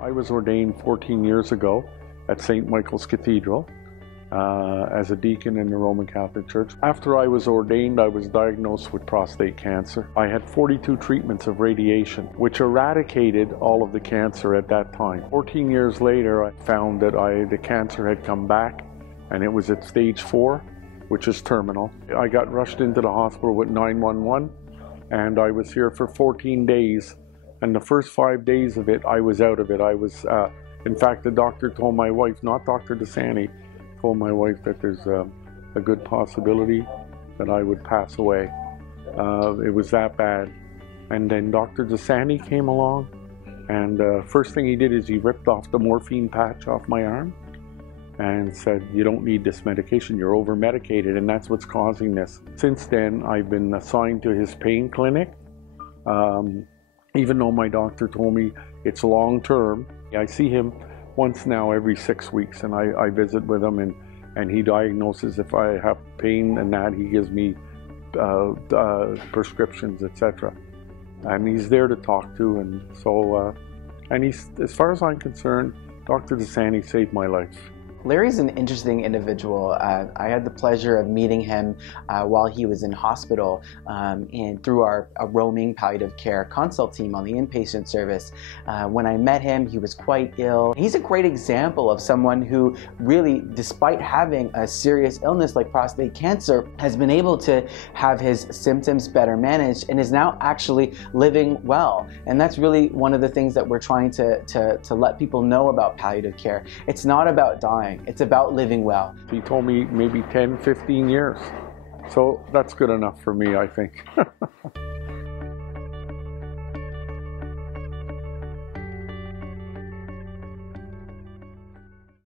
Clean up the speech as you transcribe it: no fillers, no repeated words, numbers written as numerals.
I was ordained 14 years ago at St. Michael's Cathedral as a deacon in the Roman Catholic Church. After I was ordained, I was diagnosed with prostate cancer. I had 42 treatments of radiation, which eradicated all of the cancer at that time. 14 years later, I found that the cancer had come back, and it was at stage 4, which is terminal. I got rushed into the hospital with 911, and I was here for 14 days. And the first 5 days of it, I was out of it. In fact, the doctor told my wife, not Dr. Dosani, told my wife that there's a good possibility that I would pass away. It was that bad. And then Dr. Dosani came along, and first thing he did is he ripped off the morphine patch off my arm and said, you don't need this medication, you're over-medicated, and that's what's causing this. Since then, I've been assigned to his pain clinic. Even though my doctor told me it's long-term, I see him once now every 6 weeks, and I visit with him, and he diagnoses if I have pain and that. He gives me prescriptions, etc. And he's there to talk to, and so, and he's, as far as I'm concerned, Dr. Dosani saved my life. Larry's an interesting individual. I had the pleasure of meeting him while he was in hospital and through our roaming palliative care consult team on the inpatient service. When I met him, he was quite ill. He's a great example of someone who really, despite having a serious illness like prostate cancer, has been able to have his symptoms better managed and is now actually living well. And that's really one of the things that we're trying to let people know about palliative care. It's not about dying. It's about living well. He told me maybe 10, 15 years. So that's good enough for me, I think.